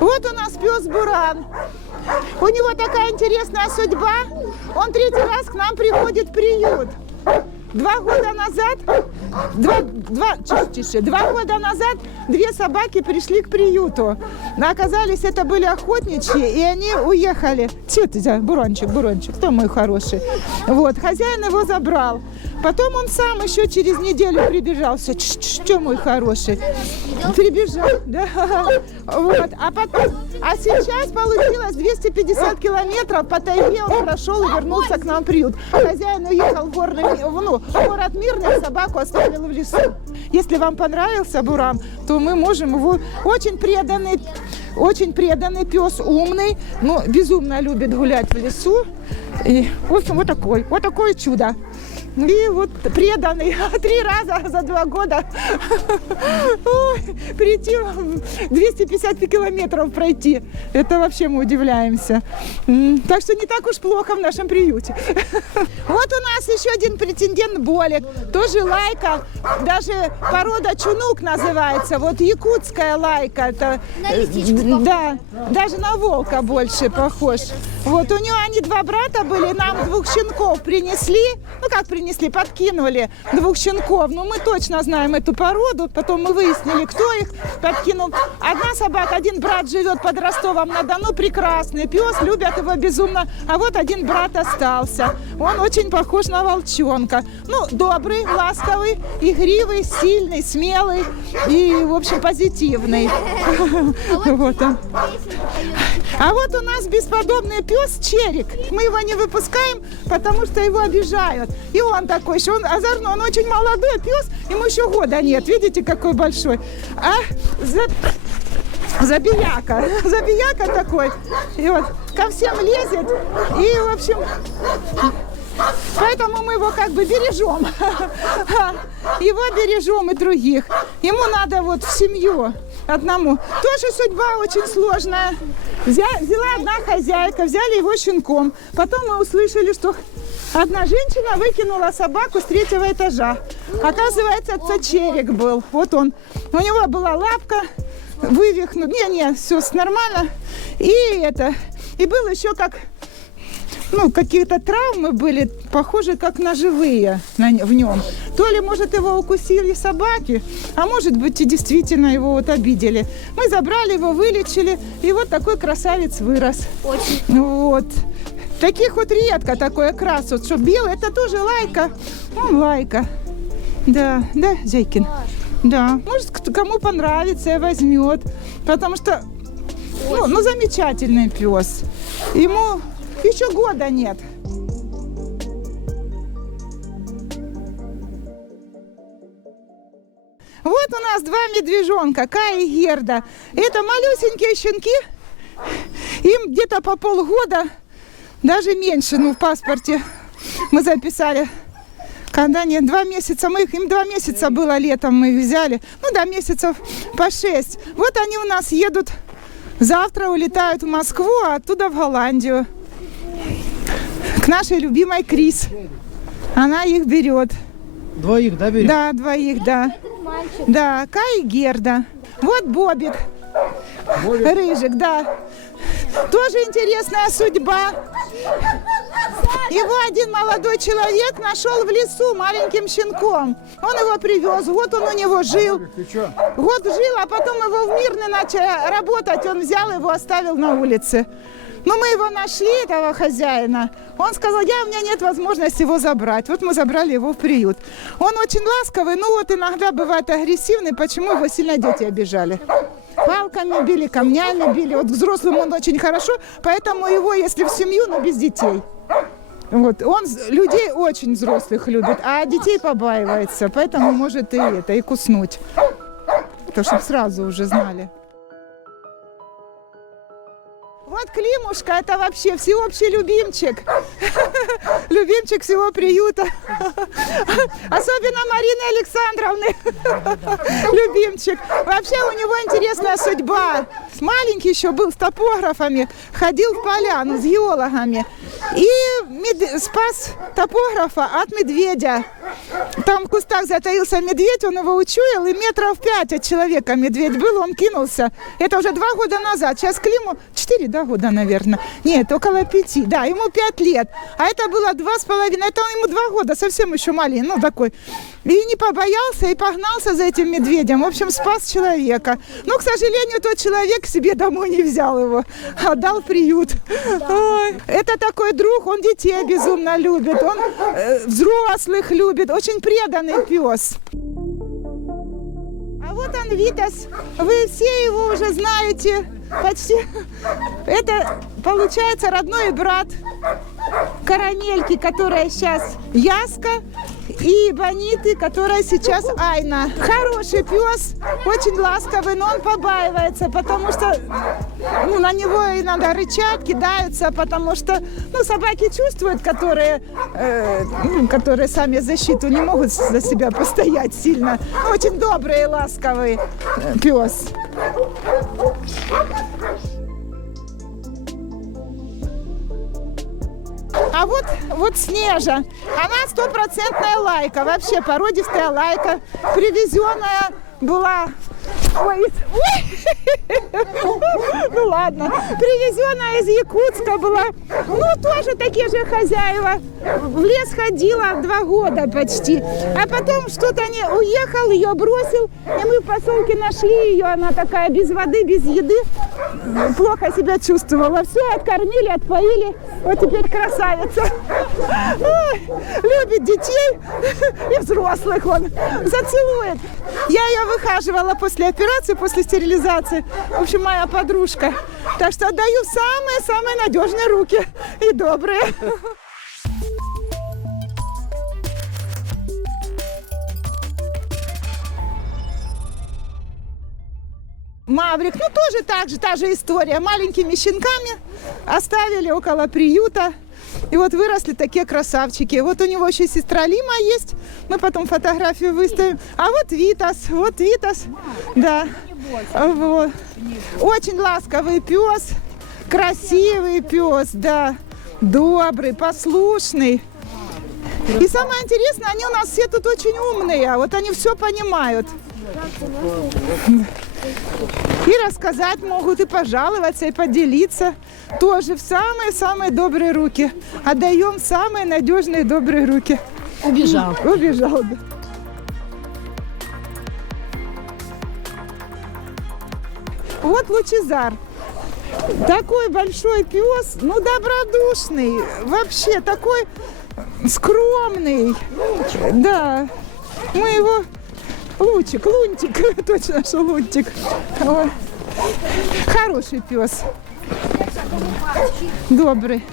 Вот у нас пес Буран. У него такая интересная судьба. Он 3-й раз к нам приходит в приют. 2 года назад, 2 года назад 2 собаки пришли к приюту. Но оказались, это были охотничьи, и они уехали. Че ты, Бурончик, кто мой хороший? Вот, хозяин его забрал. Потом он сам еще через неделю прибежал. Что, мой хороший? Прибежал, да. Вот. А сейчас получилось 250 километров по тайге он прошел и вернулся к нам в приют. Хозяин уехал в город Мирный, собаку оставил в лесу. Если вам понравился Буран, то мы можем его... Очень преданный пес, умный, но безумно любит гулять в лесу. И, в общем, вот такое чудо. И вот преданный 3 раза за 2 года прийти 250 километров пройти. Это вообще мы удивляемся. Так что не так уж плохо в нашем приюте. Вот у нас еще один претендент Болик. Тоже лайка. Даже порода чунук называется. Вот якутская лайка. Это, да, даже на волка больше похож. Вот у него они 2 брата были. Нам 2 щенков принесли. Ну как принесли? Подкинули 2 щенков. Ну, мы точно знаем эту породу. Потом мы выяснили, кто их подкинул. Одна собака, 1 брат живет под Ростовом-на-Дону. Прекрасный пес, любят его безумно. А вот 1 брат остался. Он очень похож на волчонка. Ну, добрый, ласковый, игривый, сильный, смелый и, в общем, позитивный. Вот он. А вот у нас бесподобный пес Черик. Мы его не выпускаем, потому что его обижают. И он такой, что он озорной, он очень молодой пес, ему еще года нет. Видите, какой большой. А забияка такой. И вот ко всем лезет. И, в общем, поэтому мы его как бы бережем. Его бережем и других. Ему надо вот в семью одному. Тоже судьба очень сложная. Взяла одна хозяйка, взяли его щенком. Потом мы услышали, что одна женщина выкинула собаку с 3-го этажа. Оказывается, это Черик был. Вот он. У него была лапка вывихнута. Не, все нормально. И было еще какие-то травмы были, похожие как ножевые в нем. То ли, может, его укусили собаки, а может быть, и действительно его вот обидели. Мы забрали его, вылечили, и вот такой красавец вырос. Очень. Вот. Таких вот редко такой окрас, вот, что белый, это тоже лайка. Лайка. Да, Зайкин? Да. Может, кому понравится и возьмет. Потому что, замечательный пес. Ему еще года нет. Вот у нас 2 медвежонка, Кай и Герда. Это малюсенькие щенки. Им где-то по полгода, даже меньше, в паспорте мы записали. Когда нет, 2 месяца, им 2 месяца было летом, мы их взяли. Месяцев по 6. Вот они у нас едут, завтра улетают в Москву, а оттуда в Голландию. К нашей любимой Крис. Она их берет. 2 да, берет? Да, 2, да. Да, Кай и Герда. Вот Бобик. Рыжик, да. Тоже интересная судьба. Его один молодой человек нашел в лесу маленьким щенком. Он его привез, год он у него жил. Год жил, а потом его в Мирный начал работать. Он взял его, оставил на улице. Но мы его нашли, этого хозяина. Он сказал, у меня нет возможности его забрать. Вот мы забрали его в приют. Он очень ласковый, но вот иногда бывает агрессивный. Почему его сильно дети обижали? Палками били, камнями били. Вот взрослым он очень хорошо, поэтому его, если в семью, но без детей. Вот. Он людей очень взрослых любит, а детей побаивается, поэтому может и куснуть. То, чтобы сразу уже знали. Вот Климушка, это вообще всеобщий любимчик. Любимчик всего приюта. Особенно Марины Александровны. Любимчик. Вообще у него интересная судьба. Маленький еще был с топографами. Ходил в поляну с геологами. И спас топографа от медведя. там в кустах затаился медведь, он его учуял, и метров 5 от человека медведь был, он кинулся. Это уже 2 года назад. Сейчас Климу 4 года, наверное. Нет, около 5. Да, ему 5 лет. А это было 2,5. Это ему 2 года, совсем еще маленький, ну такой. И не побоялся, и погнался за этим медведем. В общем, спас человека. Но, к сожалению, тот человек к себе домой не взял его, отдал в приют. Ой. Это такой друг, он детей безумно любит, он взрослых любит, очень преданный пес. А вот он, Витас, вы все его уже знаете, почти. Это, получается, родной брат Карамельки, которая сейчас Яска, и Бониты, которая сейчас Айна. Хороший пес, очень ласковый, но он побаивается, потому что на него иногда рычат, кидаются, потому что собаки чувствуют, которые сами защиту не могут за себя постоять сильно. Очень добрый и ласковый пес. А вот Снежа, она 100% лайка, вообще породистая лайка, привезенная была, ну ладно, привезенная из Якутска была, тоже такие же хозяева, в лес ходила 2 года почти, а потом что-то не уехал, ее бросил, и мы в поселке нашли ее, она такая без воды, без еды, плохо себя чувствовала, все, откормили, отпоили, вот теперь красавица. Ой, любит детей и взрослых он, зацелует. Я ее выхаживала после операции, после стерилизации. В общем, моя подружка. Так что отдаю в самые-самые надежные руки и добрые. Маврик, тоже так же, та же история. Маленькими щенками оставили около приюта. И вот выросли такие красавчики. Вот у него еще сестра Лима есть. Мы потом фотографию выставим. А вот Витас. Да. Вот. Очень ласковый пес. Красивый пес, да. Добрый, послушный. И самое интересное, они у нас все тут очень умные. Вот они все понимают. И рассказать могут, и пожаловаться, и поделиться. Тоже в самые-самые добрые руки. Отдаем в самые надежные добрые руки. Убежал. Убежал, да. Вот Лучезар. Такой большой пес, добродушный. Вообще такой скромный. Да. Мы его... Лунтик, точно, что Лунтик. Ой. Хороший пес. Добрый.